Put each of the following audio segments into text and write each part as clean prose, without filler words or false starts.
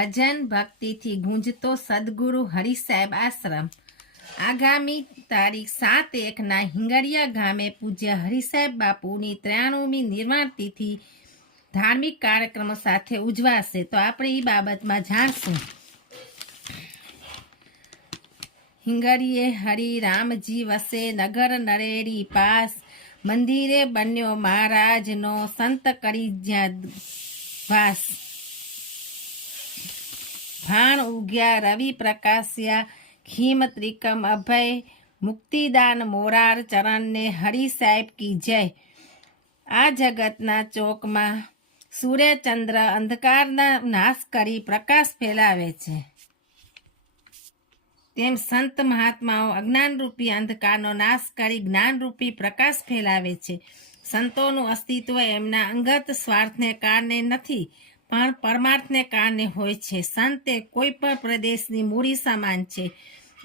ભજન ભક્તિથી ગુંજતો સદગુરુ હરિસાહેબ આશ્રમ આગામી તારીખ 7/1ના હિંગળિયા ગામે પૂજ્ય હરિસાહેબ બાપુની 93મી નિર્વાણ તિથિ ધાર્મિક કાર્યક્રમો સાથે ઉજવાશે. તો આપણે એ બાબતમાં જાણશું. હિંગળીએ હરિ રામજી વસે, નગર નરેડી પાસ, મંદિરે બન્યો મહારાજનો, સંત કરી જ્યાં વાસ. ભાણ ઉગ્યા રવિ પ્રકાશ્યા, ખીમ ત્રિકમ અભય, મુક્તિદાન મોરાર ચરણને હરિ સાહેબ કી જય. આ જગતના ચોકમાં સૂર્યચંદ્ર અંધકારના નાશ કરી પ્રકાશ ફેલાવે છે, તેમ સંત મહાત્માઓ અજ્ઞાનરૂપી અંધકારનો નાશ કરી જ્ઞાનરૂપી પ્રકાશ ફેલાવે છે. સંતોનું અસ્તિત્વ એમના અંગત સ્વાર્થને કારણે નથી, પણ પરમાર્થને કારણે હોય છે. સંત એ કોઈ પણ પ્રદેશની મૂડી સમાન છે.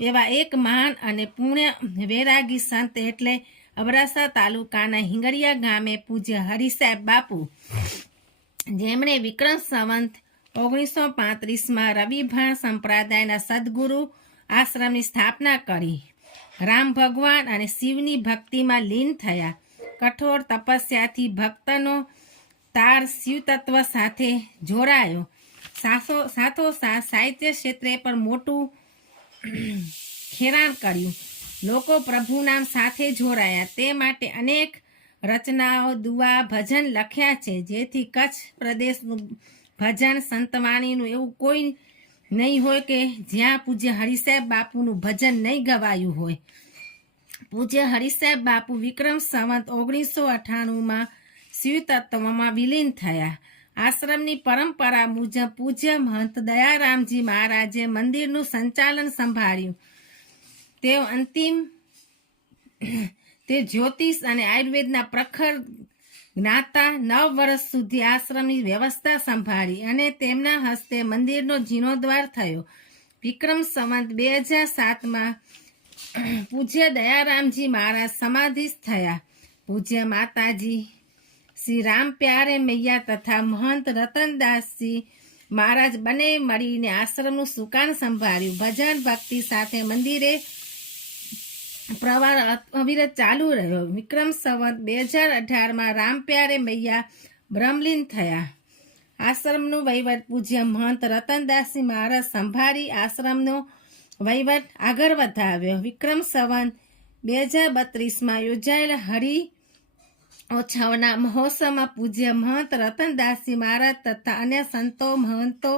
એવા એક મહાન અને પુણ્ય વૈરાગી સંત એટલે અબડાસા તાલુકાના હિંગળિયા ગામે પૂજ્ય હરિસાહેબ બાપુ, જેમણે વિક્રમ સંવત 1935માં રવિભાણ સંપ્રદાયના સદગુરુ આશ્રમની સ્થાપના કરી. રામ ભગવાન અને શિવની ભક્તિમાં લીન થયા. કઠોર તપસ્યાથી ભક્તનો તાર શિવ તત્વ સાથે જોડાયો. સાથોસાથ સાહિત્ય ક્ષેત્રે પણ મોટું ખેરાણ કર્યું. લોકો પ્રભુ નામ સાથે જોડાયા. તે માટે અનેક રચનાઓ, દુઆ, ભજન લખ્યા છે, જેથી કચ્છ પ્રદેશનું ભજન સંતવાણીનું એવું કોઈ નહીં હોય કે જ્યાં પૂજ્ય હરિસાહેબ બાપુનું ભજન નહીં ગવાયું હોય. પૂજ્ય હરિસાહેબ બાપુ વિક્રમ સંવત 1998માં શિવ તત્વમાં વિલીન થયા. આશ્રમની પરંપરા મુજબ પૂજ્ય મહંત દયારામજી મહારાજે મંદિરનું સંચાલન સંભાળ્યું. તે જ્યોતિષ અને આયુર્વેદના પ્રખર જ્ઞાતા. 9 વર્ષ સુધી આશ્રમની વ્યવસ્થા સંભાળી અને તેમના હસ્તે મંદિરનો જીર્ણોદ્ધાર થયો. વિક્રમ સંવત 2007માં પૂજ્ય દયારામજી મહારાજ સમાધિસ્થ થયા. પૂજ્ય માતાજી શ્રી રામ પ્યારે મૈયા તથા મહંત રતનદાસજી મહારાજ બંને મળીને આશ્રમનું સુકાન સંભાળ્યું. ભજન ભક્તિ સાથે મંદિરે પ્રવાહ અવિરત ચાલુ રહ્યો. વિક્રમ સંવત 2018માં રામ પ્યારે મૈયા બ્રહ્મલીન થયા. આશ્રમનો વહીવટ પૂજ્ય મહંત રતનદાસજી મહારાજ સંભાળી આશ્રમનો વહીવટ આગળ વધાવ્યો. વિક્રમ સંવત 2032માં યોજાયેલા હરિ ઓછાવના મહોત્સવમાં પૂજ્ય મહંત રતનદાસજી મહારાજ તથા અન્ય સંતો, મહંતો,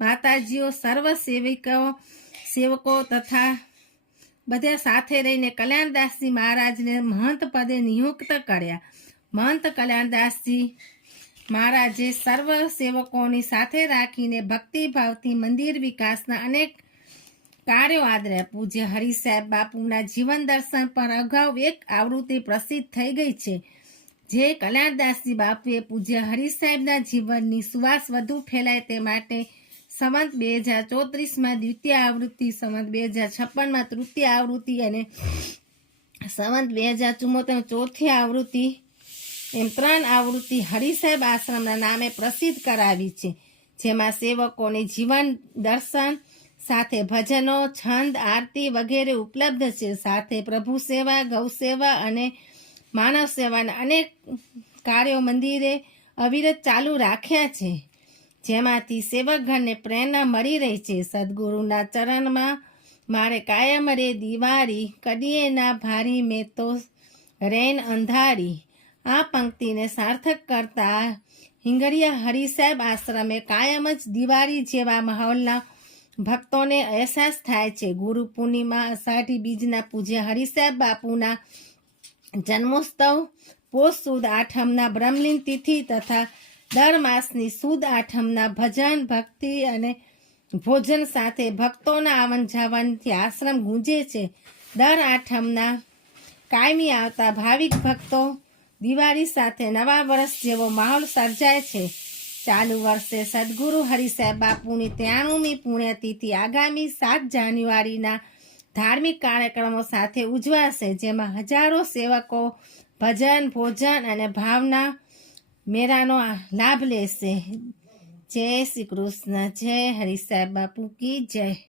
માતાજીઓ, સર્વ સેવકો તથા બધા સાથે રહીને કલ્યાણદાસજી મહારાજને મહંત પદે નિયુક્ત કર્યા. મહંત કલ્યાણદાસજી મહારાજે સર્વ સેવકોની સાથે રાખીને ભક્તિભાવથી મંદિર વિકાસના અનેક કાર્યો આદર્યા. પૂજ્ય હરિસાહેબ બાપુના જીવન દર્શન પર અગાઉ એક આવૃત્તિ પ્રસિદ્ધ થઈ ગઈ છે, જે કલ્યાણદાસજી બાપુએ પૂજ્ય હરિસાહેબના જીવનની સુવાસ વધુ ફેલાય તે માટે સંવત 2034માં દ્વિતીય આવૃત્તિ, સંવત 2056માં તૃતીય આવૃત્તિ અને સંવત 2074 ચોથી આવૃત્તિ એમ 3 આવૃત્તિ હરિસાહેબ આશ્રમના નામે પ્રસિદ્ધ કરાવી છે, જેમાં સેવકોની જીવન દર્શન સાથે ભજનો, છંદ, આરતી વગેરે ઉપલબ્ધ છે. સાથે પ્રભુ સેવા, ગૌ સેવા અને માનવ સેવાના અનેક કાર્યો મંદિરે અવિરત ચાલુ રાખ્યા છે, જેમાંથી સેવકગણને પ્રેરણા મળી રહી છે. સદગુરુના ચરણમાં મારે કાયમ રે દિવારી, કદીએ ના ભારી મેં તો રેન અંધારી. આ પંક્તિને સાર્થક કરતા હિંગળિયા હરિસાહેબ આશ્રમે કાયમ જ દિવાળી જેવા માહોલના ભક્તોને અહેસાસ થાય છે. ગુરુ પૂર્ણિમા, અષાઢી બીજના પૂજ્ય હરિસાહેબ બાપુના જન્મોત્સવ, પોષ સુદ આઠમના બ્રહ્મલીન તિથિ તથા દર માસની સુદ આઠમના ભજન ભક્તિ અને ભોજન સાથે ભક્તોના આવન જાવનથી આશ્રમ ગુંજે છે. દર આઠમના કાયમી આવતા ભાવિક ભક્તો દિવાળી સાથે નવા વર્ષ જેવો માહોલ સર્જાય છે. ચાલુ વર્ષે સદગુરુ હરિસાહેબ બાપુની 93મી પુણ્યતિથિ આગામી 7 જાન્યુઆરીના ધાર્મિક કાર્યક્રમો સાથે ઉજવાશે, જેમાં હજારો સેવકો ભજન, ભોજન અને ભાવના મેળાનો લાભ લેશે. જય શ્રી કૃષ્ણ. જય હરિ સાહેબ બાપુ કી જય.